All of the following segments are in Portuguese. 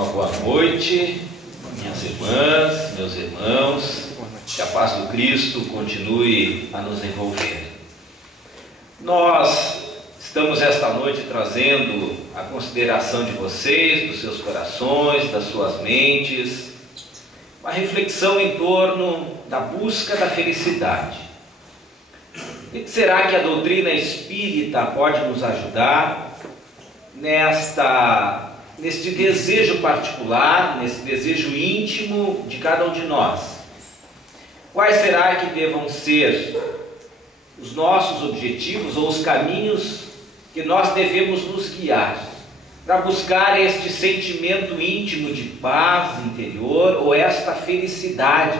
Uma boa noite, minhas irmãs, meus irmãos. Que a paz do Cristo continue a nos envolver. Nós estamos esta noite trazendo a consideração de vocês, dos seus corações, das suas mentes, uma reflexão em torno da busca da felicidade. E será que a doutrina espírita pode nos ajudar neste desejo particular, nesse desejo íntimo de cada um de nós? Quais será que devam ser os nossos objetivos ou os caminhos que nós devemos nos guiar para buscar este sentimento íntimo de paz interior ou esta felicidade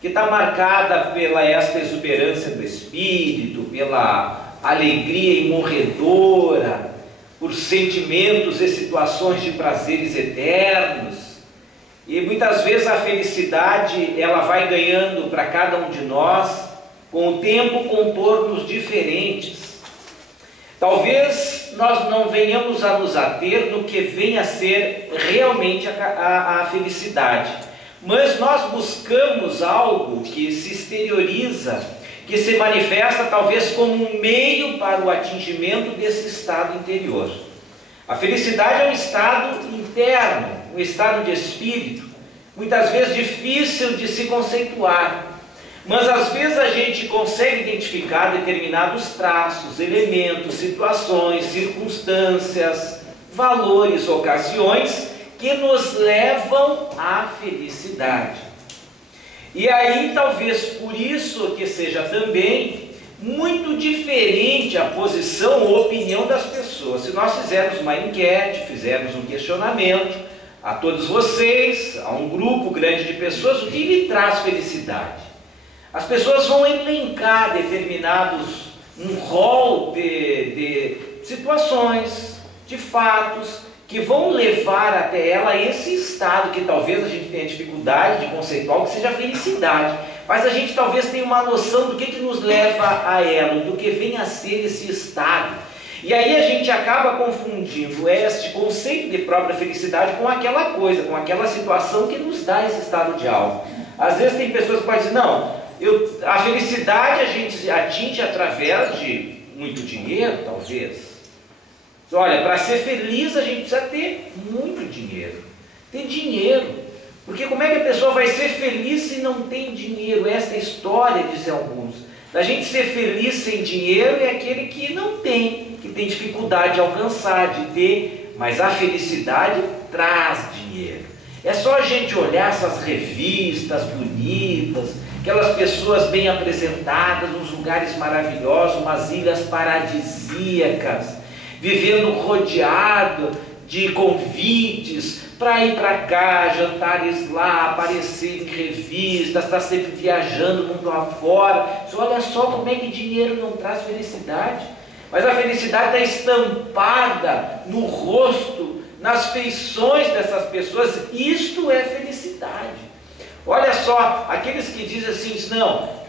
que está marcada pela esta exuberância do espírito, pela alegria imorredora, por sentimentos e situações de prazeres eternos. E muitas vezes a felicidade ela vai ganhando para cada um de nós com o tempo contornos diferentes. Talvez nós não venhamos a nos ater no que venha a ser realmente a felicidade, mas nós buscamos algo que se exterioriza, que se manifesta talvez como um meio para o atingimento desse estado interior. A felicidade é um estado interno, um estado de espírito, muitas vezes difícil de se conceituar, mas às vezes a gente consegue identificar determinados traços, elementos, situações, circunstâncias, valores, ocasiões que nos levam à felicidade. E aí talvez por isso que seja também muito diferente a posição ou opinião das pessoas. Se nós fizermos uma enquete, fizermos um questionamento a todos vocês, a um grupo grande de pessoas, o que lhe traz felicidade? As pessoas vão elencar um rol de situações, de fatos, que vão levar até ela esse estado que talvez a gente tenha dificuldade de conceituar, que seja a felicidade. Mas a gente talvez tenha uma noção do que nos leva a ela, do que vem a ser esse estado. E aí a gente acaba confundindo este conceito de própria felicidade com aquela coisa, com aquela situação que nos dá esse estado de alma. Às vezes tem pessoas que podem dizer, não, a felicidade a gente atinge através de muito dinheiro, talvez. Olha, para ser feliz a gente precisa ter muito dinheiro, ter dinheiro. Porque como é que a pessoa vai ser feliz se não tem dinheiro? Esta é a história, dizem alguns. Da gente ser feliz sem dinheiro é aquele que não tem, que tem dificuldade de alcançar, de ter, mas a felicidade traz dinheiro. É só a gente olhar essas revistas bonitas, aquelas pessoas bem apresentadas, nos lugares maravilhosos, umas ilhas paradisíacas, vivendo rodeado de convites para ir para cá, jantares lá, aparecer em revistas, estar sempre viajando mundo afora. Olha só como é que dinheiro não traz felicidade. Mas a felicidade está estampada no rosto, nas feições dessas pessoas. Isto é felicidade. Olha só, aqueles que dizem assim, não,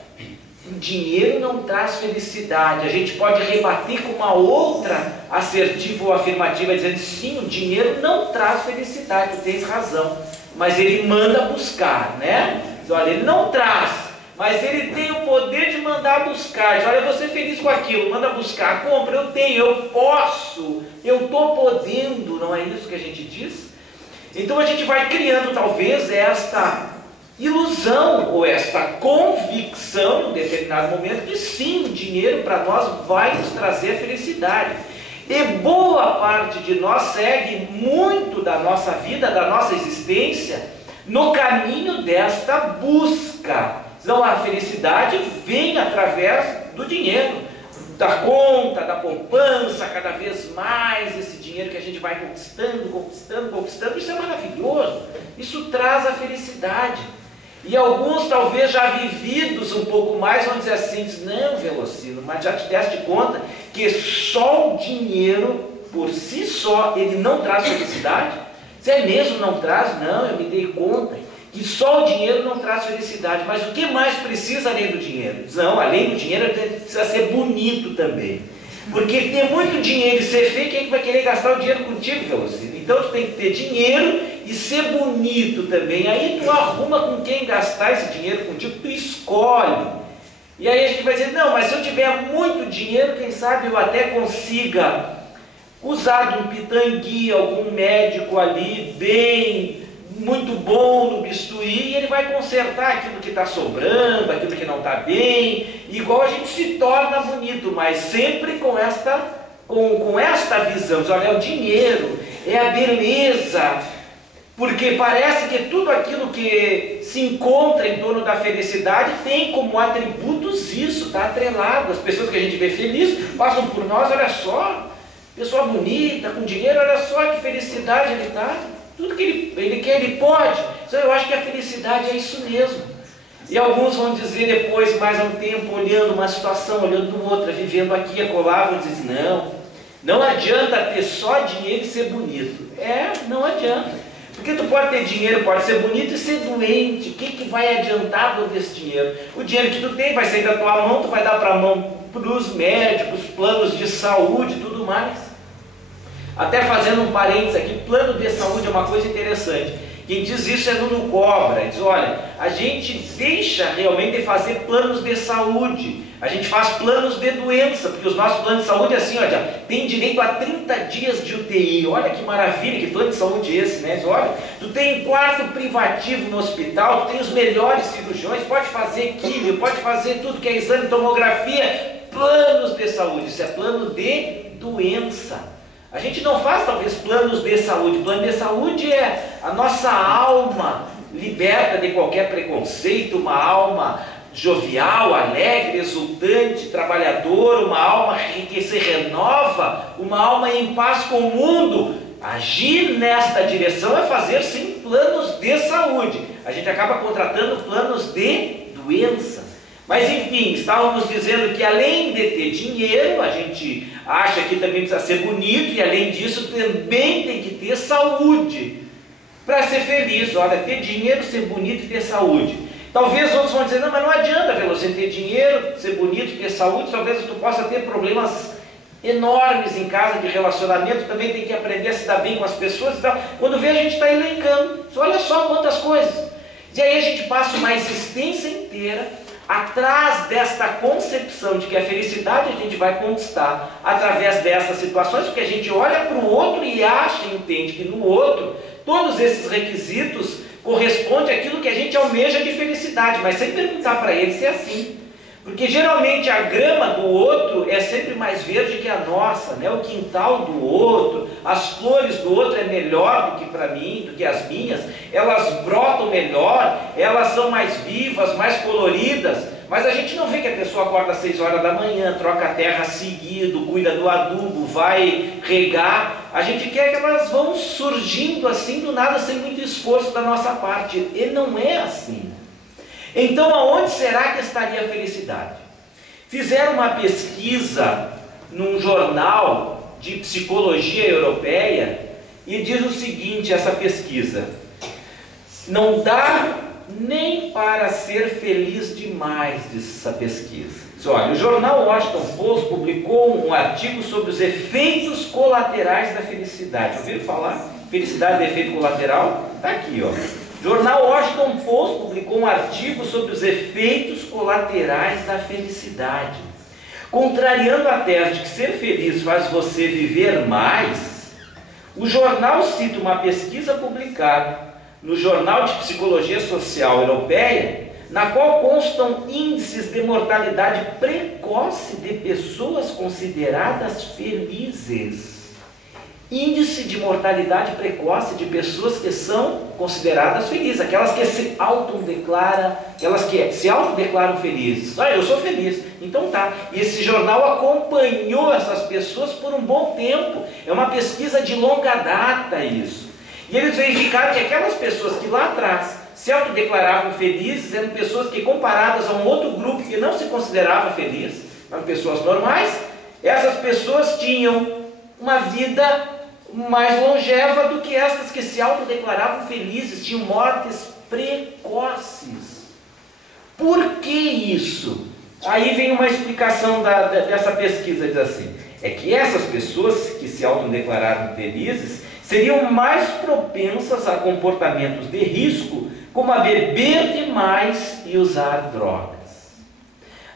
o dinheiro não traz felicidade. A gente pode rebater com uma outra assertiva ou afirmativa, dizendo, sim, o dinheiro não traz felicidade, tu tens razão, mas ele manda buscar, né? Diz, olha, ele não traz, mas ele tem o poder de mandar buscar. Diz, olha, eu vou ser feliz com aquilo, manda buscar, compra, eu tenho, eu posso, eu estou podendo, não é isso que a gente diz? Então a gente vai criando talvez esta ilusão ou esta convicção em determinado momento que sim, o dinheiro para nós vai nos trazer felicidade. E boa parte de nós segue muito da nossa vida, da nossa existência, no caminho desta busca. Então a felicidade vem através do dinheiro, da conta, da poupança, cada vez mais esse dinheiro que a gente vai conquistando, isso é maravilhoso, isso traz a felicidade. E alguns talvez já vividos um pouco mais vão dizer assim, não, Velocino, mas já te deste conta que só o dinheiro por si só, ele não traz felicidade? Se é mesmo não traz? Não, eu me dei conta que só o dinheiro não traz felicidade, mas o que mais precisa além do dinheiro? Não, além do dinheiro precisa ser bonito também. Porque ter muito dinheiro e ser feio, quem é que vai querer gastar o dinheiro contigo, Velocino? Então tu tem que ter dinheiro e ser bonito também. Aí tu arruma com quem gastar esse dinheiro contigo, tu escolhe. E aí a gente vai dizer, não, mas se eu tiver muito dinheiro, quem sabe eu até consiga usar de um pitangui, algum médico ali, bem, muito bom no bisturi, e ele vai consertar aquilo que está sobrando, aquilo que não está bem, igual a gente se torna bonito, mas sempre com esta visão, olha, é o dinheiro, é a beleza, porque parece que tudo aquilo que se encontra em torno da felicidade tem como atributos isso, está atrelado. As pessoas que a gente vê felizes passam por nós, olha só, pessoa bonita, com dinheiro, olha só que felicidade ele está. Tudo que ele quer, ele pode. Então, eu acho que a felicidade é isso mesmo. E alguns vão dizer depois, mais a um tempo, olhando uma situação, olhando outra, vivendo aqui, acolá, vão dizer, não adianta ter só dinheiro e ser bonito. Não adianta. Porque tu pode ter dinheiro, pode ser bonito e ser doente. O que vai adiantar todo esse dinheiro? O dinheiro que tu tem vai sair da tua mão, tu vai dar para a mão para os médicos, planos de saúde e tudo mais. Até fazendo um parênteses aqui, plano de saúde é uma coisa interessante. Quem diz isso é Nuno Cobra, diz, olha, a gente deixa realmente de fazer planos de saúde, a gente faz planos de doença, porque os nossos planos de saúde é assim, olha, tem direito a 30 dias de UTI, olha que maravilha, que plano de saúde é esse, né? Diz, olha, tu tem quarto privativo no hospital, tu tem os melhores cirurgiões, pode fazer químio, pode fazer tudo que é exame, tomografia, planos de saúde, isso é plano de doença. A gente não faz, talvez, planos de saúde. Plano de saúde é a nossa alma liberta de qualquer preconceito, uma alma jovial, alegre, exultante, trabalhadora, uma alma que se renova, uma alma em paz com o mundo. Agir nesta direção é fazer, sim, planos de saúde. A gente acaba contratando planos de doença. Mas enfim, estávamos dizendo que além de ter dinheiro, a gente acha que também precisa ser bonito, e além disso também tem que ter saúde para ser feliz. Olha, ter dinheiro, ser bonito e ter saúde. Talvez outros vão dizer, não, mas não adianta, você ter dinheiro, ser bonito, ter saúde, talvez tu possa ter problemas enormes em casa de relacionamento, também tem que aprender a se dar bem com as pessoas e tal. Quando vê, a gente está elencando, olha só quantas coisas. E aí a gente passa uma existência inteira atrás desta concepção de que a felicidade a gente vai conquistar através dessas situações, porque a gente olha para o outro e acha e entende que no outro todos esses requisitos correspondem àquilo que a gente almeja de felicidade, mas sem perguntar para ele se é assim. Porque geralmente a grama do outro é sempre mais verde que a nossa, né? O quintal do outro, as flores do outro é melhor do que para mim, do que as minhas, elas brotam melhor, elas são mais vivas, mais coloridas, mas a gente não vê que a pessoa acorda às 6 horas da manhã, troca a terra seguido, cuida do adubo, vai regar. A gente quer que elas vão surgindo assim do nada, sem muito esforço da nossa parte, e não é assim. Então, aonde será que estaria a felicidade? Fizeram uma pesquisa num jornal de psicologia europeia e diz o seguinte, essa pesquisa: não dá nem para ser feliz demais, diz essa pesquisa. Diz, olha, o jornal Washington Post publicou um artigo sobre os efeitos colaterais da felicidade. Ouviram falar? Felicidade de efeito colateral? Está aqui, ó. O jornal Washington Post publicou um artigo sobre os efeitos colaterais da felicidade. Contrariando a tese de que ser feliz faz você viver mais, o jornal cita uma pesquisa publicada no Jornal de Psicologia Social Europeia, na qual constam índices de mortalidade precoce de pessoas consideradas felizes. Índice de mortalidade precoce de pessoas que são consideradas felizes, aquelas que se autodeclaram, aquelas que se autodeclaram felizes. Ah, eu sou feliz, então tá. E esse jornal acompanhou essas pessoas por um bom tempo, é uma pesquisa de longa data isso. E eles verificaram que aquelas pessoas que lá atrás se autodeclaravam felizes eram pessoas que, comparadas a um outro grupo que não se considerava feliz, eram pessoas normais, essas pessoas tinham uma vida mais longeva do que estas que se autodeclaravam felizes, tinham mortes precoces. Por que isso? Aí vem uma explicação dessa pesquisa, diz assim, é que essas pessoas que se autodeclaravam felizes seriam mais propensas a comportamentos de risco, como a beber demais e usar drogas.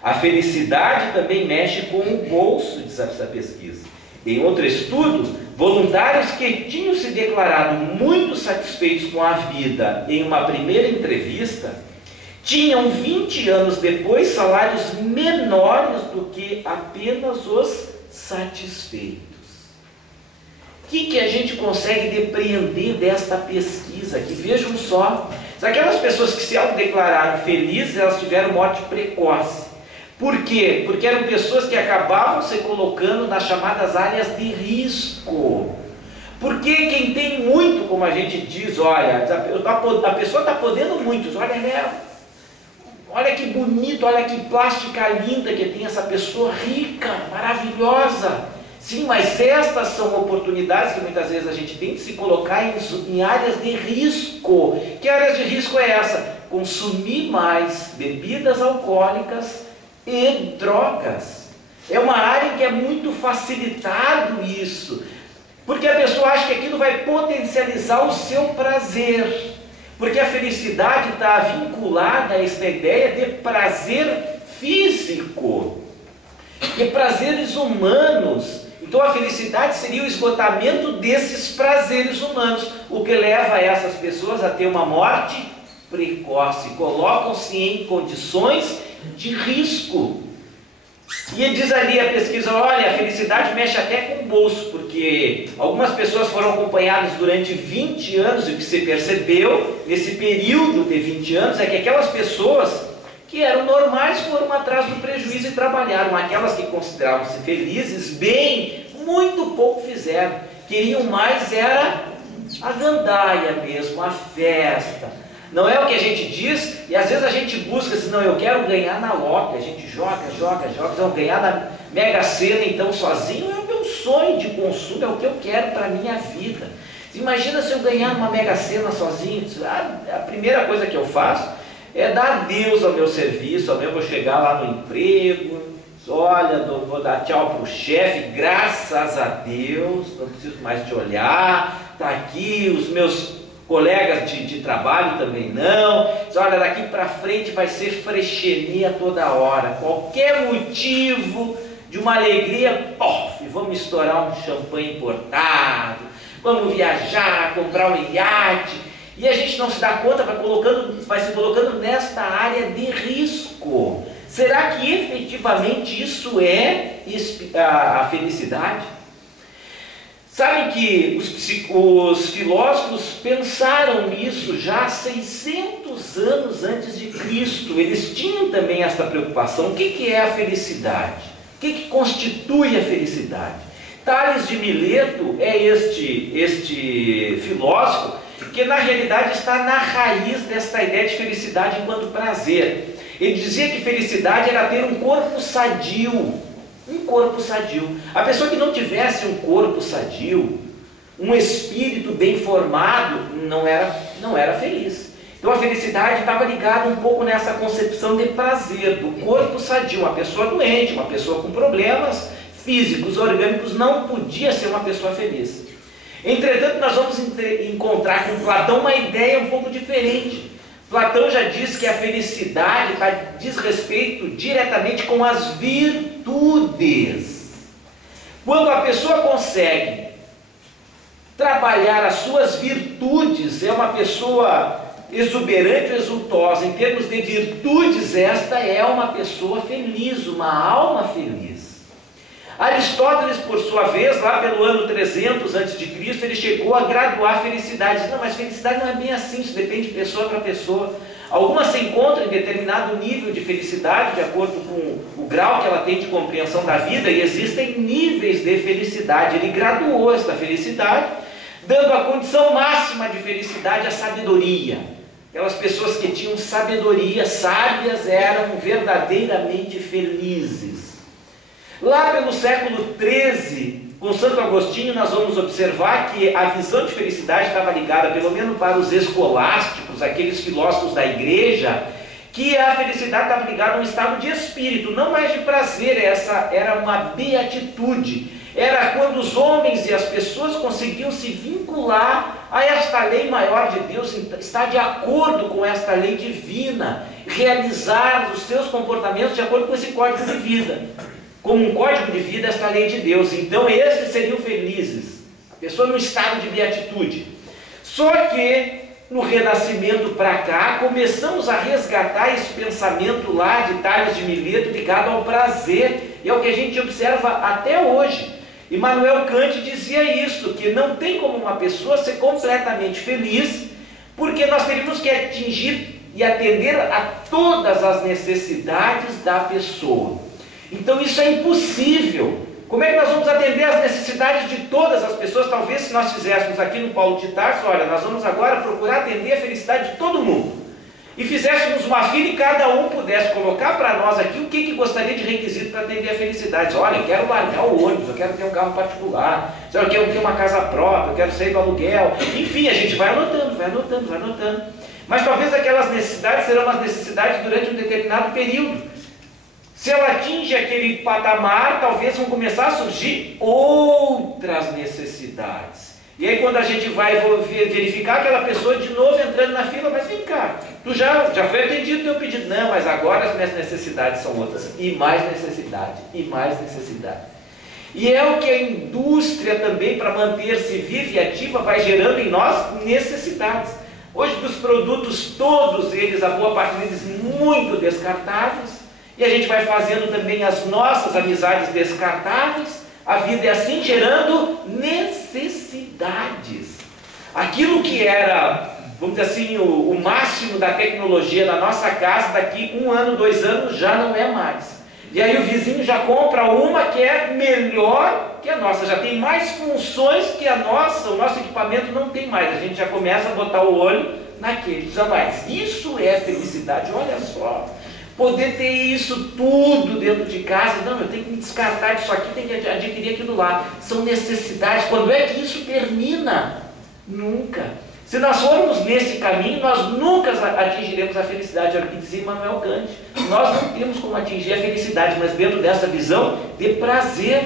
A felicidade também mexe com o bolso, diz essa pesquisa. Em outro estudo, voluntários que tinham se declarado muito satisfeitos com a vida em uma primeira entrevista, tinham 20 anos depois salários menores do que apenas os satisfeitos. O que a gente consegue depreender desta pesquisa aqui? Vejam só, aquelas pessoas que se autodeclararam felizes, elas tiveram morte precoce. Por quê? Porque eram pessoas que acabavam se colocando nas chamadas áreas de risco. Porque quem tem muito, como a gente diz, olha, a pessoa está podendo muito, olha que bonito, olha que plástica linda que tem essa pessoa, rica, maravilhosa. Sim, mas estas são oportunidades que muitas vezes a gente tem de se colocar em áreas de risco. Que áreas de risco é essa? Consumir mais bebidas alcoólicas e drogas. É uma área em que é muito facilitado isso, porque a pessoa acha que aquilo vai potencializar o seu prazer, porque a felicidade está vinculada a esta ideia de prazer físico, de prazeres humanos. Então a felicidade seria o esgotamento desses prazeres humanos, o que leva essas pessoas a ter uma morte precoce, colocam-se em condições de risco. E diz ali a pesquisa, olha, a felicidade mexe até com o bolso, porque algumas pessoas foram acompanhadas durante 20 anos, e o que se percebeu nesse período de 20 anos é que aquelas pessoas que eram normais foram atrás do prejuízo e trabalharam. Aquelas que consideravam-se felizes, bem, muito pouco fizeram. Queriam mais era a gandaia mesmo, a festa. Não é o que a gente diz, e às vezes a gente busca assim, não, eu quero ganhar na loteria, a gente joga, não, ganhar na Mega Sena então sozinho é o meu sonho de consumo, é o que eu quero para a minha vida. Imagina se eu ganhar numa Mega Sena sozinho, a primeira coisa que eu faço é dar adeus ao meu serviço, eu vou chegar lá no emprego, olha, vou dar tchau para o chefe, graças a Deus, não preciso mais te olhar, está aqui, os meus colegas de trabalho também não, olha, daqui para frente vai ser frechenia toda hora, qualquer motivo de uma alegria, vamos estourar um champanhe importado, vamos viajar, comprar um iate, e a gente não se dá conta, vai se colocando nesta área de risco. Será que efetivamente isso é a felicidade? Sabem que os filósofos pensaram nisso já há 600 anos antes de Cristo. Eles tinham também essa preocupação. O que é a felicidade? O que constitui a felicidade? Tales de Mileto é este filósofo que na realidade está na raiz desta ideia de felicidade enquanto prazer. Ele dizia que felicidade era ter um corpo sadio. Um corpo sadio. A pessoa que não tivesse um corpo sadio, um espírito bem formado, não era feliz. Então a felicidade estava ligada um pouco nessa concepção de prazer, do corpo sadio. Uma pessoa doente, uma pessoa com problemas físicos, orgânicos, não podia ser uma pessoa feliz. Entretanto, nós vamos encontrar com Platão uma ideia um pouco diferente. Platão já diz que a felicidade diz respeito diretamente com as virtudes. Quando a pessoa consegue trabalhar as suas virtudes, é uma pessoa exuberante ou exultosa. Em termos de virtudes, esta é uma pessoa feliz, uma alma feliz. Aristóteles, por sua vez, lá pelo ano 300 a.C., ele chegou a graduar a felicidade. Diz, não, mas felicidade não é bem assim, isso depende de pessoa para pessoa. Algumas se encontram em determinado nível de felicidade, de acordo com o grau que ela tem de compreensão da vida, e existem níveis de felicidade. Ele graduou esta felicidade, dando a condição máxima de felicidade à sabedoria. Aquelas pessoas que tinham sabedoria, sábias, eram verdadeiramente felizes. Lá pelo século XIII, com Santo Agostinho, nós vamos observar que a visão de felicidade estava ligada, pelo menos para os escolásticos, aqueles filósofos da igreja, que a felicidade estava ligada a um estado de espírito, não mais de prazer. Essa era uma beatitude, era quando os homens e as pessoas conseguiam se vincular a esta lei maior de Deus, estar de acordo com esta lei divina, realizar os seus comportamentos de acordo com esse código de vida, como um código de vida esta lei de Deus. Então esses seriam felizes, a pessoa no estado de beatitude. Só que no Renascimento para cá, começamos a resgatar esse pensamento lá de Tales de Mileto ligado ao prazer, e é o que a gente observa até hoje. Immanuel Kant dizia isso, que não tem como uma pessoa ser completamente feliz, porque nós teríamos que atingir e atender a todas as necessidades da pessoa. Então isso é impossível. Como é que nós vamos atender as necessidades de todas as pessoas? Talvez se nós fizéssemos aqui no Paulo de Tarso, olha, nós vamos agora procurar atender a felicidade de todo mundo. E fizéssemos uma fila e cada um pudesse colocar para nós aqui o que gostaria de requisito para atender a felicidade. Olha, eu quero largar o ônibus, eu quero ter um carro particular, eu quero ter uma casa própria, eu quero sair do aluguel. Enfim, a gente vai anotando, vai anotando, vai anotando. Mas talvez aquelas necessidades serão as necessidades durante um determinado período. Se ela atinge aquele patamar, talvez vão começar a surgir outras necessidades. E aí quando a gente vai verificar aquela pessoa de novo entrando na fila, mas vem cá, tu já foi atendido o teu pedido. Não, mas agora as minhas necessidades são outras. E mais necessidade, e mais necessidade. E é o que a indústria também, para manter-se viva e ativa, vai gerando em nós necessidades. Hoje dos produtos, todos eles, a boa parte deles muito descartáveis, e a gente vai fazendo também as nossas amizades descartáveis. A vida é assim, gerando necessidades. Aquilo que era, vamos dizer assim, o máximo da tecnologia na nossa casa, daqui 1 ano, 2 anos, já não é mais. E aí o vizinho já compra uma que é melhor que a nossa, já tem mais funções que a nossa, o nosso equipamento não tem mais. A gente já começa a botar o olho naquele, jamais. Isso é felicidade, olha só. Poder ter isso tudo dentro de casa, não, eu tenho que me descartar disso aqui, tenho que adquirir aquilo lá. São necessidades. Quando é que isso termina? Nunca. Se nós formos nesse caminho, nós nunca atingiremos a felicidade. Era o que dizia Immanuel Kant. Nós não temos como atingir a felicidade, mas dentro dessa visão de prazer.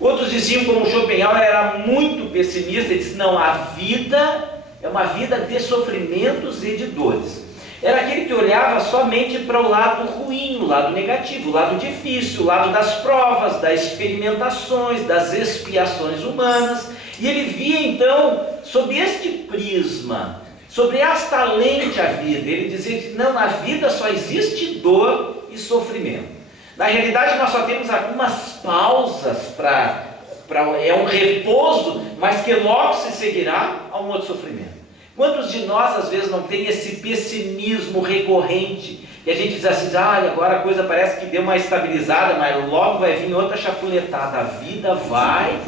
Outros diziam, como Schopenhauer era muito pessimista, ele disse, não, a vida é uma vida de sofrimentos e de dores. Era aquele que olhava somente para o lado ruim, o lado negativo, o lado difícil, o lado das provas, das experimentações, das expiações humanas. E ele via então, sob este prisma, sobre esta lente a vida. Ele dizia que não, na vida só existe dor e sofrimento. Na realidade nós só temos algumas pausas é um repouso, mas que logo se seguirá a um outro sofrimento. Quantos de nós, às vezes, não tem esse pessimismo recorrente? E a gente diz assim, agora a coisa parece que deu uma estabilizada, mas logo vai vir outra chapuletada. A vida vai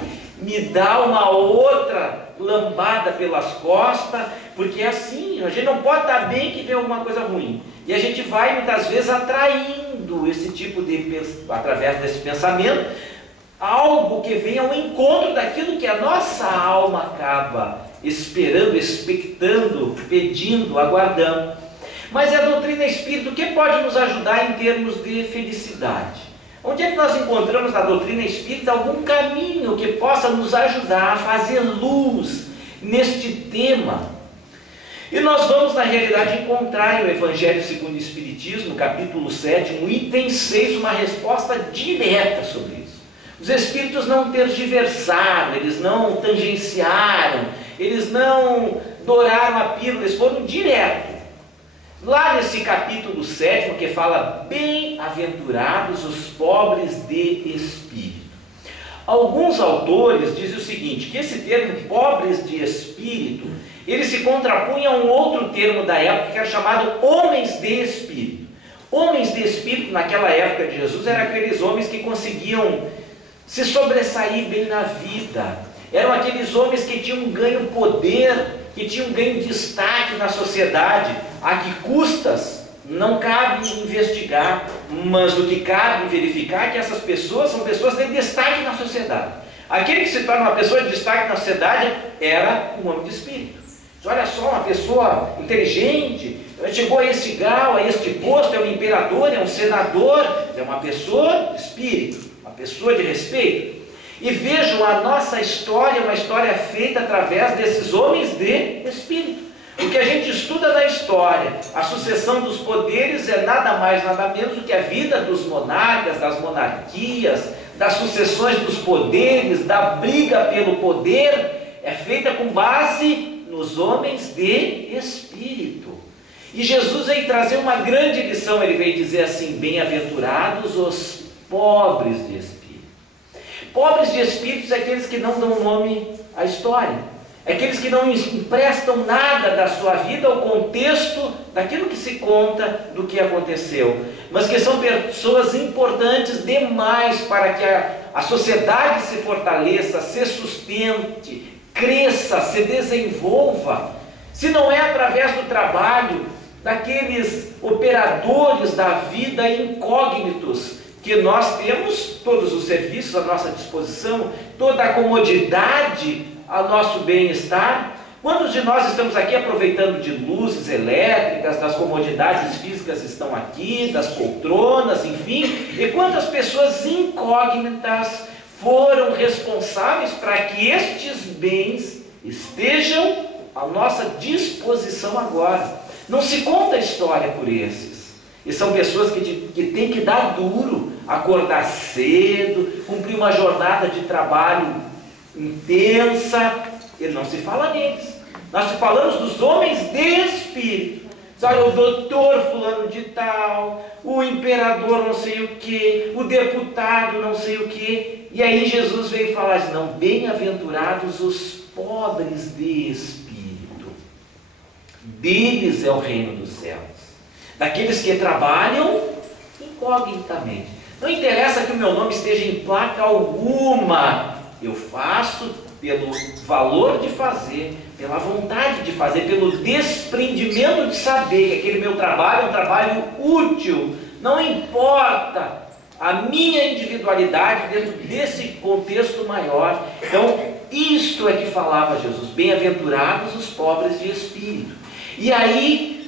me dar uma outra lambada pelas costas, porque é assim, a gente não pode estar bem que vem alguma coisa ruim. E a gente vai, muitas vezes, atraindo esse tipo de, através desse pensamento, algo que vem ao encontro daquilo que a nossa alma acaba esperando, expectando, pedindo, aguardando. Mas a doutrina espírita, o que pode nos ajudar em termos de felicidade? Onde é que nós encontramos na doutrina espírita algum caminho que possa nos ajudar a fazer luz neste tema? E nós vamos, na realidade, encontrar no Evangelho segundo o Espiritismo, capítulo 7, no item 6, uma resposta direta sobre isso. Os Espíritos não tergiversaram, eles não tangenciaram, eles não douraram a pílula, eles foram direto. Lá nesse capítulo 7, que fala, bem-aventurados os pobres de espírito. Alguns autores dizem o seguinte, que esse termo, pobres de espírito, ele se contrapunha a um outro termo da época, que era chamado homens de espírito. Homens de espírito, naquela época de Jesus, eram aqueles homens que conseguiam se sobressair bem na vida. Eram aqueles homens que tinham ganho poder, que tinham ganho destaque na sociedade. A que custas não cabe investigar, mas o que cabe verificar é que essas pessoas são pessoas de destaque na sociedade. Aquele que se torna uma pessoa de destaque na sociedade era um homem de espírito. Olha só, uma pessoa inteligente, chegou a este grau, a este posto, é um imperador, é um senador, é uma pessoa de espírito. pessoa de respeito. E vejam, a nossa história é uma história feita através desses homens de espírito. O que a gente estuda na história, a sucessão dos poderes é nada mais, nada menos do que a vida dos monarcas, das monarquias, das sucessões dos poderes, da briga pelo poder, é feita com base nos homens de espírito. E Jesus veio trazer uma grande lição, ele veio dizer assim: bem-aventurados os pobres de espírito. Pobres de espíritos é aqueles que não dão nome à história, é aqueles que não emprestam nada da sua vida ao contexto daquilo que se conta do que aconteceu, mas que são pessoas importantes demais para que a sociedade se fortaleça, se sustente, cresça, se desenvolva. Se não é através do trabalho daqueles operadores da vida incógnitos, que nós temos todos os serviços à nossa disposição, toda a comodidade ao nosso bem-estar. Quantos de nós estamos aqui aproveitando de luzes elétricas, das comodidades físicas estão aqui, das poltronas, enfim, e quantas pessoas incógnitas foram responsáveis para que estes bens estejam à nossa disposição agora? Não se conta a história por esses. E são pessoas que têm que dar duro, acordar cedo, cumprir uma jornada de trabalho intensa. E não se fala neles. Nós falamos dos homens de espírito. Olha, o doutor fulano de tal, o imperador não sei o que, o deputado não sei o que. E aí Jesus veio falar assim: não, bem-aventurados os pobres de espírito, deles é o reino dos céus. Daqueles que trabalham incognitamente. Não interessa que o meu nome esteja em placa alguma, eu faço pelo valor de fazer, pela vontade de fazer, pelo desprendimento de saber que aquele meu trabalho é um trabalho útil. Não importa a minha individualidade dentro desse contexto maior. Então, isto é que falava Jesus: bem-aventurados os pobres de espírito. E aí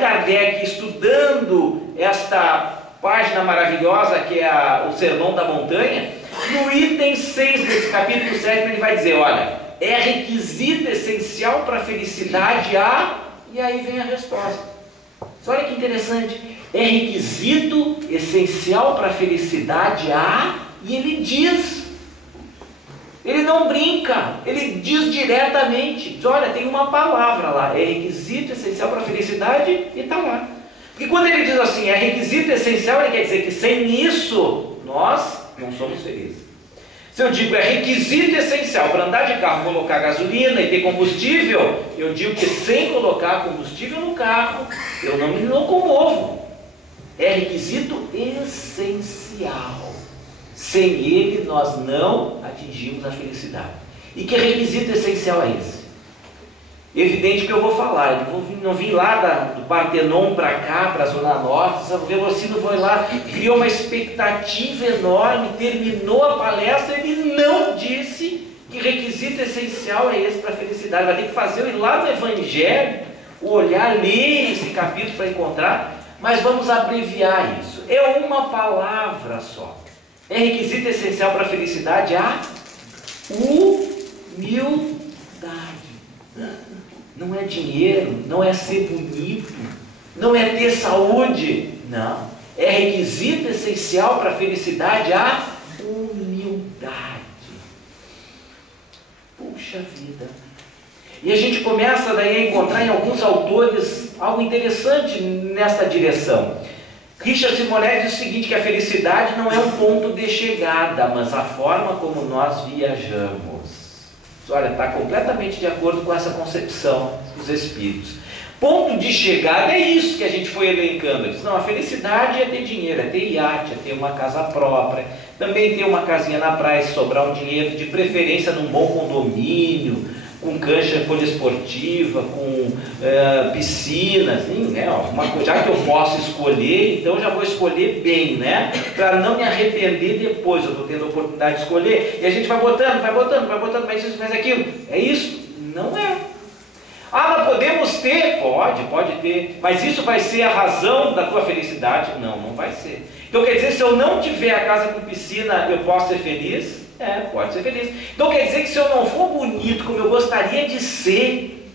Kardec, estudando esta página maravilhosa que é o Sermão da Montanha, no item 6 desse capítulo 7, ele vai dizer: olha, é requisito essencial para a felicidade e aí vem a resposta. Olha que interessante, é requisito essencial para a felicidade e ele diz, ele não brinca, ele diz diretamente, diz: olha, tem uma palavra lá, é requisito essencial para a felicidade, e está lá. Porque quando ele diz assim, é requisito essencial, ele quer dizer que sem isso, nós não somos felizes. Se eu digo é requisito essencial para andar de carro, colocar gasolina e ter combustível, eu digo que sem colocar combustível no carro, eu não me locomovo. É requisito essencial. Sem ele, nós não atingimos a felicidade. E que requisito essencial é esse? Evidente que eu vou falar, eu não vim lá do Partenon para cá, para a Zona Norte, o Velocino foi lá, criou uma expectativa enorme, terminou a palestra, ele não disse que requisito essencial é esse para a felicidade. Vai ter que fazer, ir lá no Evangelho, olhar, ler esse capítulo para encontrar, mas vamos abreviar isso. É uma palavra só. É requisito essencial para a felicidade a humildade. Não é dinheiro, não é ser bonito, não é ter saúde, não. É requisito essencial para a felicidade a humildade. Puxa vida. E a gente começa daí a encontrar em alguns autores algo interessante nessa direção. Richard Simonet diz o seguinte, que a felicidade não é um ponto de chegada, mas a forma como nós viajamos. Olha, está completamente de acordo com essa concepção dos espíritos. Ponto de chegada é isso que a gente foi elencando. Diz, não, a felicidade é ter dinheiro, é ter iate, é ter uma casa própria, também ter uma casinha na praia, se sobrar um dinheiro, de preferência num bom condomínio, com cancha poliesportiva, com piscina, assim, né? Já que eu posso escolher, então já vou escolher bem, né? Para não me arrepender depois, eu estou tendo a oportunidade de escolher, e a gente vai botando, mas isso, mas aquilo. É isso? Não é. Mas podemos ter? Pode ter, mas isso vai ser a razão da tua felicidade? Não, não vai ser. Então quer dizer, se eu não tiver a casa com piscina, eu posso ser feliz? Pode ser feliz. Então quer dizer que se eu não for bonito como eu gostaria de ser,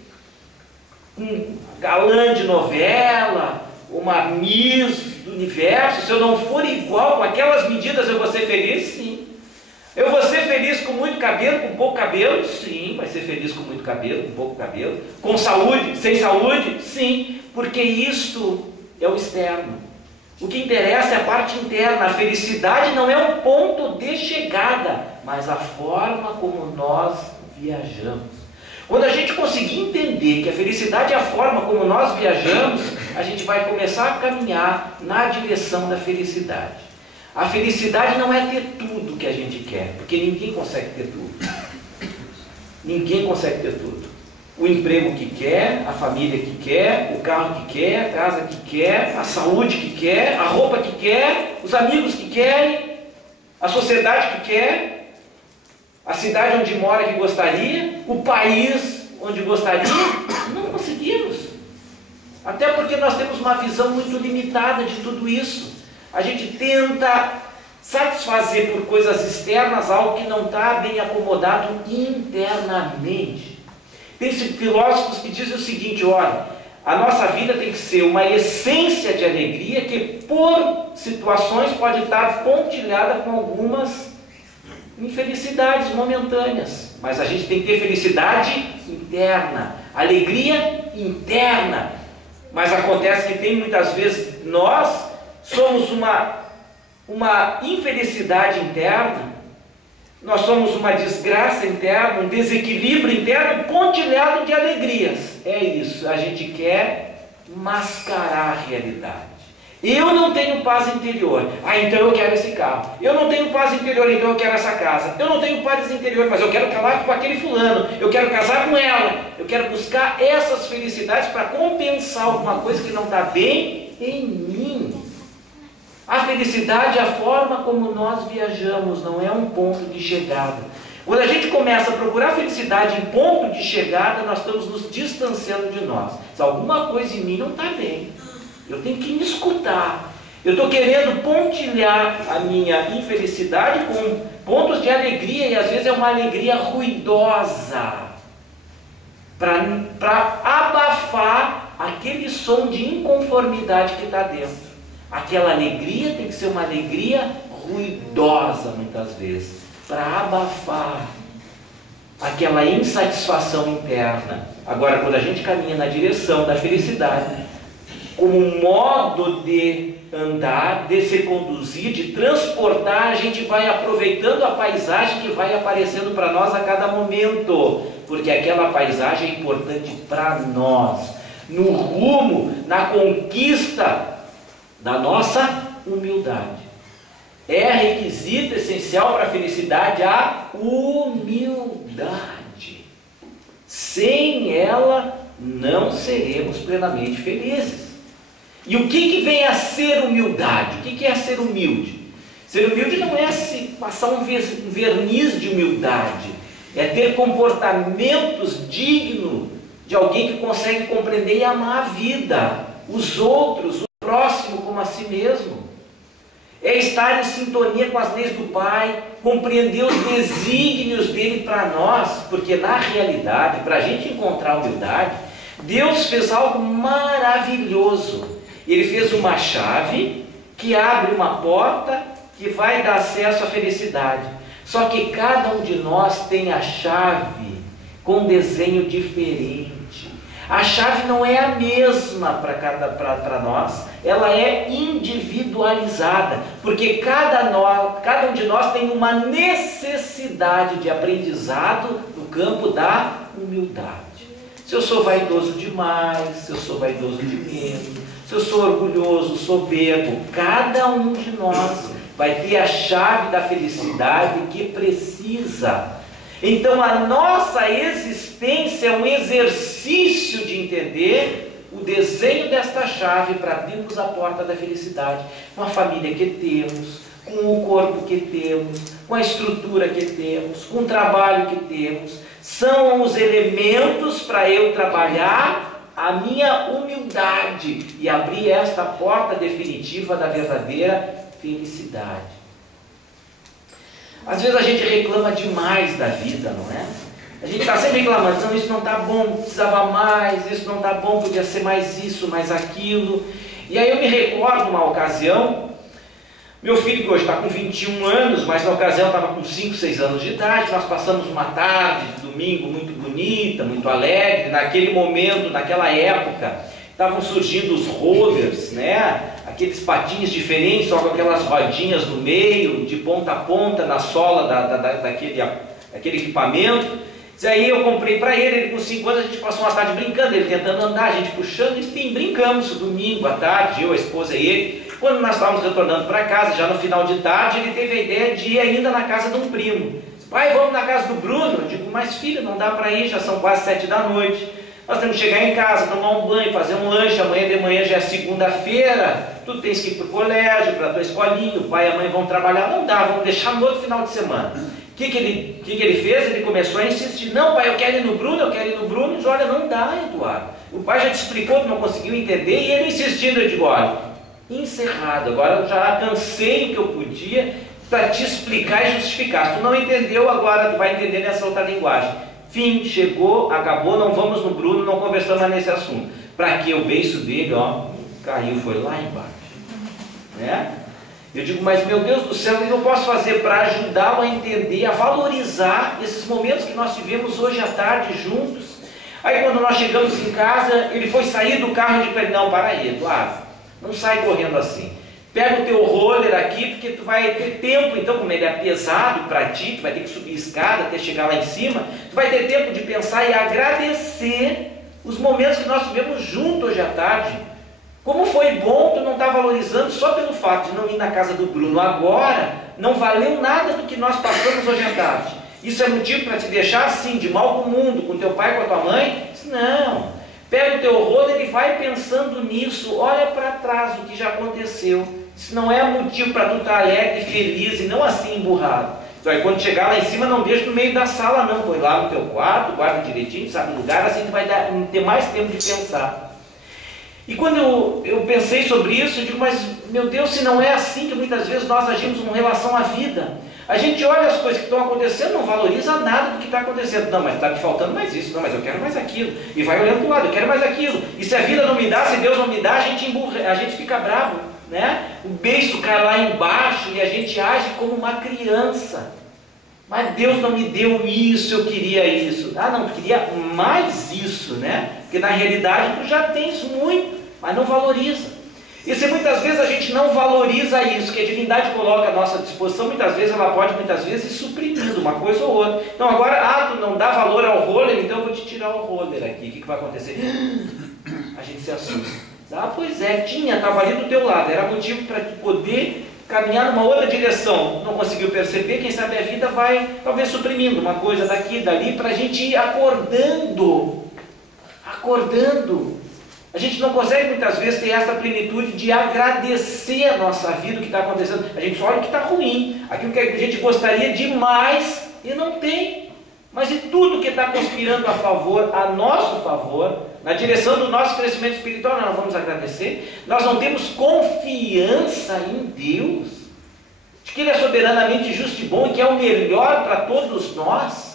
um galã de novela, uma Miss do universo, se eu não for igual com aquelas medidas, eu vou ser feliz? Sim. Eu vou ser feliz com muito cabelo, com pouco cabelo? Sim. Vai ser feliz com muito cabelo, com pouco cabelo? Com saúde, sem saúde? Sim. Porque isto é o externo. O que interessa é a parte interna. A felicidade não é um ponto de chegada, mas a forma como nós viajamos. Quando a gente conseguir entender que a felicidade é a forma como nós viajamos, a gente vai começar a caminhar na direção da felicidade. A felicidade não é ter tudo que a gente quer, porque ninguém consegue ter tudo. Ninguém consegue ter tudo. O emprego que quer, a família que quer, o carro que quer, a casa que quer, a saúde que quer, a roupa que quer, os amigos que querem, a sociedade que quer, a cidade onde mora que gostaria, o país onde gostaria. Não conseguimos. Até porque nós temos uma visão muito limitada de tudo isso. A gente tenta satisfazer por coisas externas algo que não está bem acomodado internamente. Tem filósofos que dizem o seguinte: olha, a nossa vida tem que ser uma essência de alegria que por situações pode estar pontilhada com algumas infelicidades momentâneas, mas a gente tem que ter felicidade interna, alegria interna. Mas acontece que tem muitas vezes nós somos uma infelicidade interna, nós somos uma desgraça interna, um desequilíbrio interno pontilhado de alegrias. É isso, a gente quer mascarar a realidade. Eu não tenho paz interior, então eu quero esse carro. Eu não tenho paz interior, então eu quero essa casa. Eu não tenho paz interior, mas eu quero falar com aquele fulano, eu quero casar com ela. Eu quero buscar essas felicidades para compensar alguma coisa que não está bem em mim. A felicidade é a forma como nós viajamos, não é um ponto de chegada. Quando a gente começa a procurar felicidade em ponto de chegada, nós estamos nos distanciando de nós. Se alguma coisa em mim não está bem, eu tenho que me escutar. Eu estou querendo pontilhar a minha infelicidade com pontos de alegria, e às vezes é uma alegria ruidosa, para abafar aquele som de inconformidade que está dentro. Aquela alegria tem que ser uma alegria ruidosa, muitas vezes, para abafar aquela insatisfação interna. Agora, quando a gente caminha na direção da felicidade, como um modo de andar, de se conduzir, de transportar, a gente vai aproveitando a paisagem que vai aparecendo para nós a cada momento, porque aquela paisagem é importante para nós, no rumo, na conquista da nossa humildade. É requisito essencial para a felicidade a humildade. Sem ela, não seremos plenamente felizes. E o que vem a ser humildade? O que é ser humilde? Ser humilde não é se passar um verniz de humildade, é ter comportamentos dignos de alguém que consegue compreender e amar a vida, os outros, o próximo como a si mesmo. É estar em sintonia com as leis do Pai, compreender os desígnios dele para nós, porque na realidade, para a gente encontrar a humildade, Deus fez algo maravilhoso. Ele fez uma chave que abre uma porta que vai dar acesso à felicidade. Só que cada um de nós tem a chave com um desenho diferente. A chave não é a mesma para nós, ela é individualizada, porque cada um de nós tem uma necessidade de aprendizado no campo da humildade. Se eu sou vaidoso demais, se eu sou vaidoso de menos, se eu sou orgulhoso, soberbo, cada um de nós vai ter a chave da felicidade que precisa. Então a nossa existência é um exercício de entender o desenho desta chave para abrirmos a porta da felicidade, com a família que temos, com o corpo que temos, com a estrutura que temos, com o trabalho que temos. São os elementos para eu trabalhar a minha humildade e abrir esta porta definitiva da verdadeira felicidade. Às vezes a gente reclama demais da vida, não é? A gente está sempre reclamando, não, isso não está bom, precisava mais, isso não está bom, podia ser mais isso, mais aquilo. E aí eu me recordo uma ocasião, meu filho que hoje está com 21 anos, mas na ocasião estava com 5, 6 anos de idade, nós passamos uma tarde de domingo muito bonita, muito alegre. Naquele momento, naquela época, estavam surgindo os rollers, né? Aqueles patins diferentes, só com aquelas rodinhas no meio, de ponta a ponta, na sola daquele equipamento. E aí eu comprei para ele com 5 anos, a gente passou uma tarde brincando, ele tentando andar, a gente puxando, e sim, brincamos domingo à tarde, eu, a esposa e ele. Quando nós estávamos retornando para casa, já no final de tarde, ele teve a ideia de ir ainda na casa de um primo. Pai, vamos na casa do Bruno? Eu digo, mas filho, não dá para ir, já são quase 7 da noite. Nós temos que chegar em casa, tomar um banho, fazer um lanche, amanhã de manhã já é segunda-feira, tu tens que ir para o colégio, para a tua escolinha, o pai e a mãe vão trabalhar, não dá, vamos deixar no outro final de semana. O que ele fez? Ele começou a insistir, não pai, eu quero ir no Bruno, eu quero ir no Bruno. Diz, olha, não dá, Eduardo, o pai já te explicou, tu não conseguiu entender, e ele insistindo, eu digo, olha, encerrado, agora eu já cansei o que eu podia para te explicar e justificar, se tu não entendeu, agora tu vai entender nessa outra linguagem. Fim, chegou, acabou, não vamos no Bruno, não conversamos mais nesse assunto. Para que o beiço dele, ó, caiu, foi lá embaixo, né? Eu digo, mas meu Deus do céu, o que eu posso fazer para ajudá-lo a entender, a valorizar esses momentos que nós tivemos hoje à tarde juntos? Aí quando nós chegamos em casa, ele foi sair do carro e eu disse, não, para aí, Eduardo, não sai correndo assim. Pega o teu roller aqui, porque tu vai ter tempo, então como ele é pesado para ti, tu vai ter que subir escada até chegar lá em cima, tu vai ter tempo de pensar e agradecer os momentos que nós tivemos juntos hoje à tarde. Como foi bom, tu não está valorizando só pelo fato de não ir na casa do Bruno. Agora, não valeu nada do que nós passamos hoje à tarde. Isso é motivo para te deixar assim, de mal com o mundo, com teu pai, com a tua mãe? Não. Pega o teu roller e vai pensando nisso. Olha para trás o que já aconteceu. Isso não é motivo para tu estar alegre e feliz e não assim emburrado. Então aí quando chegar lá em cima, não deixa no meio da sala não. Põe lá no teu quarto, guarda direitinho, sabe o lugar, assim tu vai ter mais tempo de pensar. E quando eu pensei sobre isso, eu digo, mas meu Deus, se não é assim que muitas vezes nós agimos com relação à vida. A gente olha as coisas que estão acontecendo, não valoriza nada do que está acontecendo. Não, mas está me faltando mais isso, não, mas eu quero mais aquilo. E vai olhando para o lado, eu quero mais aquilo. E se a vida não me dá, se Deus não me dá, a gente fica bravo, né? O beiço cai lá embaixo e a gente age como uma criança. Mas Deus não me deu isso, eu queria isso. Ah, não, eu queria mais isso, né? Porque na realidade tu já tens muito, mas não valoriza. E se muitas vezes a gente não valoriza isso, que a divindade coloca à nossa disposição, muitas vezes ela pode, muitas vezes, ir suprimindo uma coisa ou outra. Então agora, tu não dá valor ao roller, então eu vou te tirar o roller aqui. O que vai acontecer? A gente se assusta. Ah, pois é, estava ali do teu lado, era motivo para tu poder caminhar numa outra direção. Não conseguiu perceber, quem sabe a vida vai talvez suprimindo uma coisa daqui, dali, para a gente ir acordando. A gente não consegue muitas vezes ter essa plenitude de agradecer a nossa vida, o que está acontecendo. A gente só olha o que está ruim, aquilo que a gente gostaria demais e não tem. Mas e tudo que está conspirando a favor, a nosso favor, na direção do nosso crescimento espiritual, nós não vamos agradecer. Nós não temos confiança em Deus, de que Ele é soberanamente justo e bom e que é o melhor para todos nós.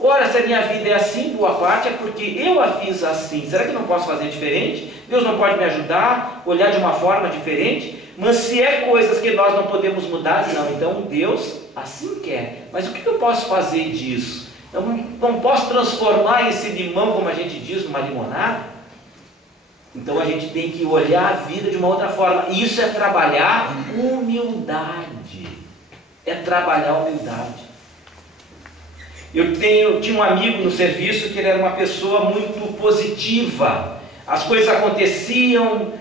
Ora, se a minha vida é assim, boa parte é porque eu a fiz assim. Será que eu não posso fazer diferente? Deus não pode me ajudar, olhar de uma forma diferente? Mas se é coisas que nós não podemos mudar, não, então Deus assim quer. Mas o que eu posso fazer disso? Eu não posso transformar esse limão, como a gente diz, numa limonada? Então a gente tem que olhar a vida de uma outra forma. E isso é trabalhar humildade. É trabalhar humildade. Eu tinha um amigo no serviço que ele era uma pessoa muito positiva. As coisas aconteciam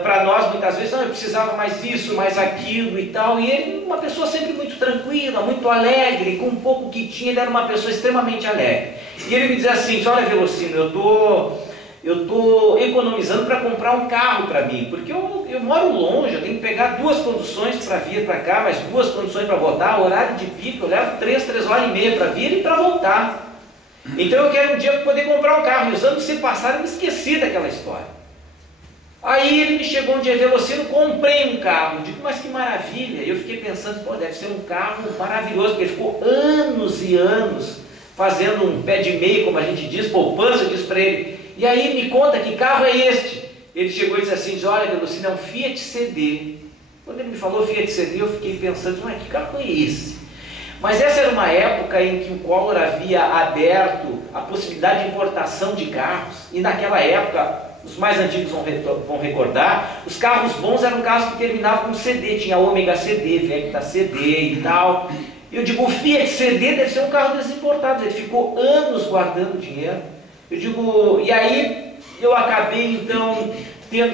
para nós muitas vezes, não, eu precisava mais isso, mais aquilo e tal. E ele, uma pessoa sempre muito tranquila, muito alegre, com um pouco que tinha, ele era uma pessoa extremamente alegre. E ele me dizia assim, olha Velocino, eu estou economizando para comprar um carro para mim, porque eu moro longe, eu tenho que pegar 2 conduções para vir para cá, mais 2 conduções para voltar, horário de pico, eu levo 3 horas e meia para vir e para voltar. Então eu quero um dia poder comprar um carro, e os anos se passaram, eu me esqueci daquela história. Aí ele me chegou um dia, Velocino, comprei um carro. Eu digo, mas que maravilha. E eu fiquei pensando, pô, deve ser um carro maravilhoso, porque ele ficou anos e anos fazendo um pé de meia, como a gente diz, poupança, eu disse para ele. E aí me conta, que carro é este? Ele chegou e disse assim, olha, Velocino, é um Fiat CD. Quando ele me falou Fiat CD, eu fiquei pensando, mas que carro é esse? Mas essa era uma época em que o Collor havia aberto a possibilidade de importação de carros, e naquela época, os mais antigos vão recordar, os carros bons eram carros que terminavam com CD, tinha Ômega CD, Vecta CD e tal. Eu digo, o Fiat CD deve ser um carro desses importados, ele ficou anos guardando dinheiro. Eu digo, e aí eu acabei então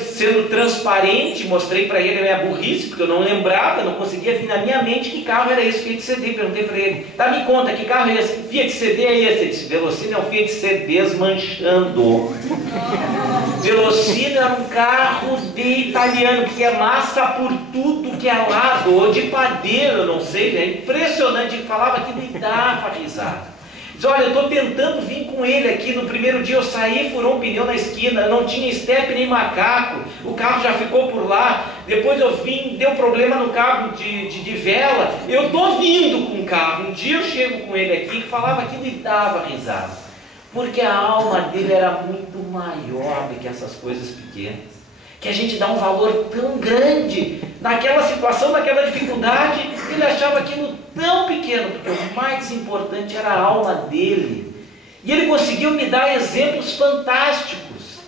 sendo transparente, mostrei para ele a minha burrice, porque eu não lembrava, não conseguia vir na minha mente que carro era esse Fiat CD. Perguntei para ele, tá, me conta, que carro é esse? Fiat CD é esse? Ele disse, Velocino é um Fiat CD desmanchando. Velocino é um carro de italiano, que é massa por tudo que é lado, ou de padeiro, eu não sei, é impressionante. Ele falava que me dava risada. Diz, olha, eu estou tentando vir com ele aqui, no primeiro dia eu saí, furou um pneu na esquina, não tinha estepe nem macaco, o carro já ficou por lá, depois eu vim, deu problema no cabo de vela, eu estou vindo com o carro, um dia eu chego com ele aqui, que falava que me dava risada, porque a alma dele era muito maior do que essas coisas pequenas, que a gente dá um valor tão grande naquela situação, naquela dificuldade, ele achava aquilo tão pequeno, porque o mais importante era a alma dele. E ele conseguiu me dar exemplos fantásticos.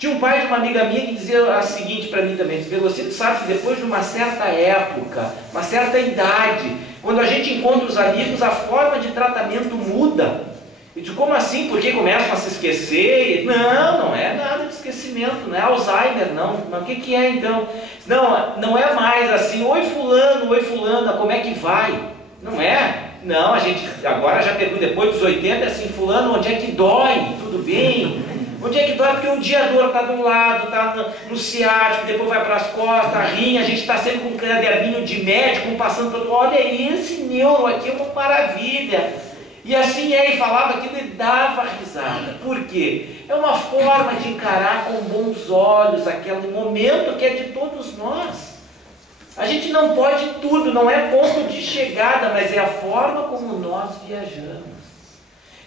Tinha um pai de uma amiga minha que dizia o seguinte para mim também, Velocino, sabe que depois de uma certa época, uma certa idade, quando a gente encontra os amigos, a forma de tratamento muda. Eu digo, como assim? Porque começam a se esquecer? Não, não é nada de esquecimento, não é Alzheimer, não. Mas o que é então? Não é mais assim, oi fulana, como é que vai? Não é? Não, a gente agora já pergunta, depois dos 80, assim, fulano, onde é que dói? Tudo bem? Onde é que dói? Porque um dia a dor está de um lado, está no ciático, depois vai para as costas, a rinha, a gente está sempre com um caderninho de médico, passando todo, olha esse neuro aqui, é uma maravilha. E assim ele falava que ele dava risada. Por quê? É uma forma de encarar com bons olhos aquele momento que é de todos nós. A gente não pode tudo, não é ponto de chegada, mas é a forma como nós viajamos.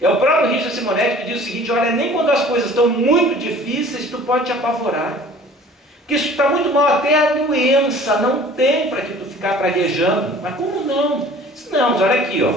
É o próprio Richard Simonetti que diz o seguinte, olha, nem quando as coisas estão muito difíceis, tu pode te apavorar. Porque isso está muito mal, até a doença não tem para que tu ficar praguejando. Mas como não? Não, mas olha aqui, ó.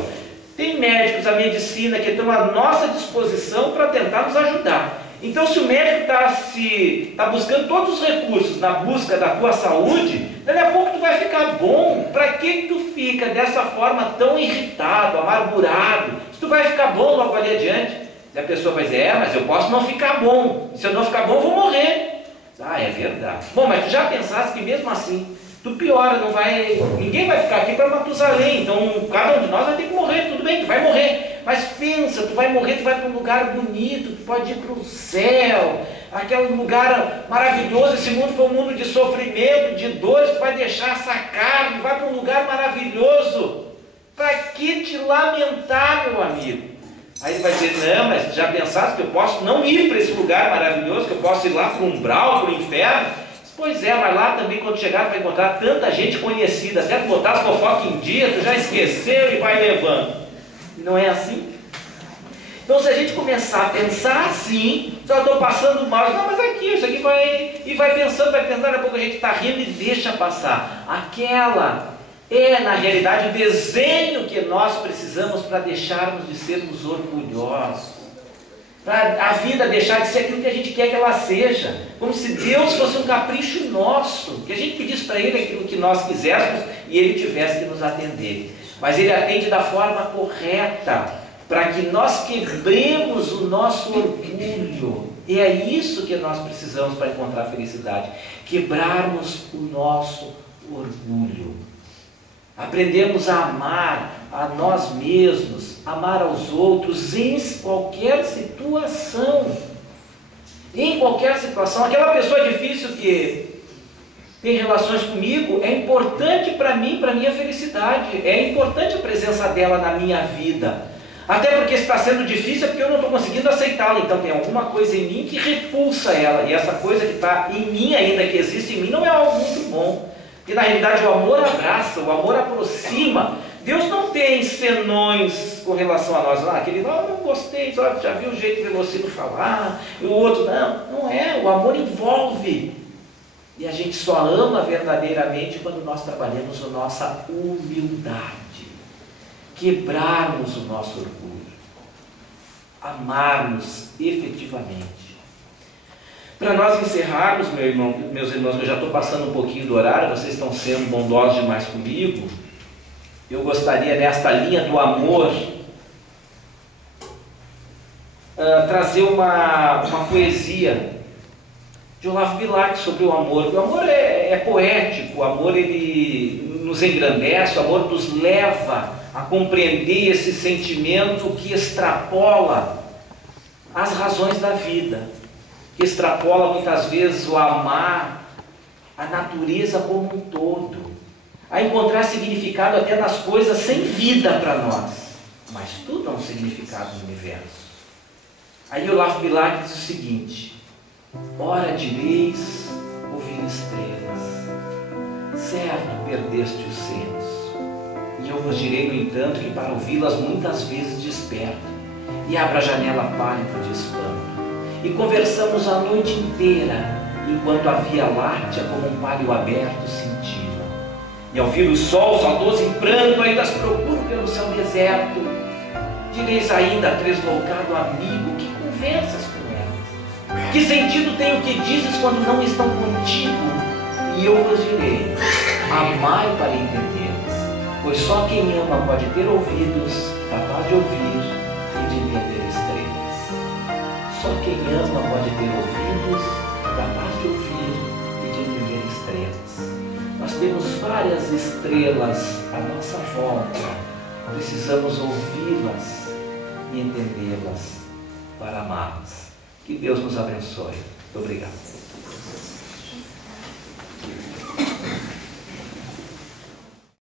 Tem médicos, a medicina, que estão à nossa disposição para tentar nos ajudar. Então, se o médico está buscando todos os recursos na busca da tua saúde, daqui a pouco tu vai ficar bom. Para que tu fica dessa forma tão irritado, amargurado? Se tu vai ficar bom logo ali adiante, e a pessoa vai dizer, mas eu posso não ficar bom. Se eu não ficar bom, eu vou morrer. Ah, é verdade. Bom, mas tu já pensaste que mesmo assim, tu piora, ninguém vai ficar aqui para Matusalém, então cada um de nós vai ter que morrer, tudo bem, tu vai morrer, mas pensa, tu vai morrer, tu vai para um lugar bonito, tu pode ir para o céu, aquele lugar maravilhoso, esse mundo foi um mundo de sofrimento, de dores, tu vai deixar essa carne, vai para um lugar maravilhoso, para que te lamentar, meu amigo? Aí ele vai dizer, não, mas já pensaste que eu posso não ir para esse lugar maravilhoso, que eu posso ir lá para o umbral, para o inferno? Pois é, mas lá também quando chegar tu vai encontrar tanta gente conhecida, até tu botar as fofocas em dia, tu já esqueceu e vai levando. E não é assim? Então se a gente começar a pensar assim, só estou passando mal, não, mas aqui, isso aqui vai, e vai pensando, daqui a pouco a gente está rindo e deixa passar. Aquela é, na realidade, o desenho que nós precisamos para deixarmos de sermos orgulhosos. Para a vida deixar de ser aquilo que a gente quer que ela seja, como se Deus fosse um capricho nosso, que a gente pedisse para Ele aquilo que nós quiséssemos e Ele tivesse que nos atender. Mas Ele atende da forma correta, para que nós quebremos o nosso orgulho. E é isso que nós precisamos para encontrar felicidade, quebrarmos o nosso orgulho. Aprendemos a amar a nós mesmos, amar aos outros em qualquer situação. Em qualquer situação. Aquela pessoa difícil que tem relações comigo é importante para mim, para a minha felicidade. É importante a presença dela na minha vida. Até porque se está sendo difícil é porque eu não estou conseguindo aceitá-la. Então tem alguma coisa em mim que repulsa ela. E essa coisa que está em mim ainda, que existe em mim, não é algo muito bom. E na realidade o amor abraça, o amor aproxima. Deus não tem senões com relação a nós. Aquele não gostei, já viu o jeito de Velocino falar, e o outro não é. O amor envolve. E a gente só ama verdadeiramente quando nós trabalhamos a nossa humildade. Quebrarmos o nosso orgulho, amarmos efetivamente. Para nós encerrarmos, meus irmãos, eu já estou passando um pouquinho do horário, vocês estão sendo bondosos demais comigo. Eu gostaria, nesta linha do amor, trazer uma poesia de Olavo Bilac sobre o amor. O amor é poético, o amor ele nos engrandece, o amor nos leva a compreender esse sentimento que extrapola as razões da vida, que extrapola muitas vezes o amar a natureza como um todo, a encontrar significado até nas coisas sem vida para nós, mas tudo é um significado no universo. Aí o Olavo Bilac diz o seguinte: ora direis ouvir estrelas, certo perdeste o senso, e eu vos direi, no entanto, que para ouvi-las muitas vezes desperto, e abro a janela pálida de espanto, e conversamos a noite inteira, enquanto a Via Láctea como um palho aberto cintila, e ao vir o sol saudoso em pranto, ainda as procuro pelo céu deserto. Direis ainda, tresloucado amigo, que conversas com elas? Que sentido tem o que dizes quando não estão contigo? E eu vos direi, amai para entendê-las, pois só quem ama pode ter ouvidos capaz de ouvir e de entender estrelas. Só quem ama pode ter ouvidos capaz de ouvir e de entender estrelas. Nós temos várias estrelas à nossa volta, precisamos ouvi-las e entendê-las para amá-las. Que Deus nos abençoe. Muito obrigado.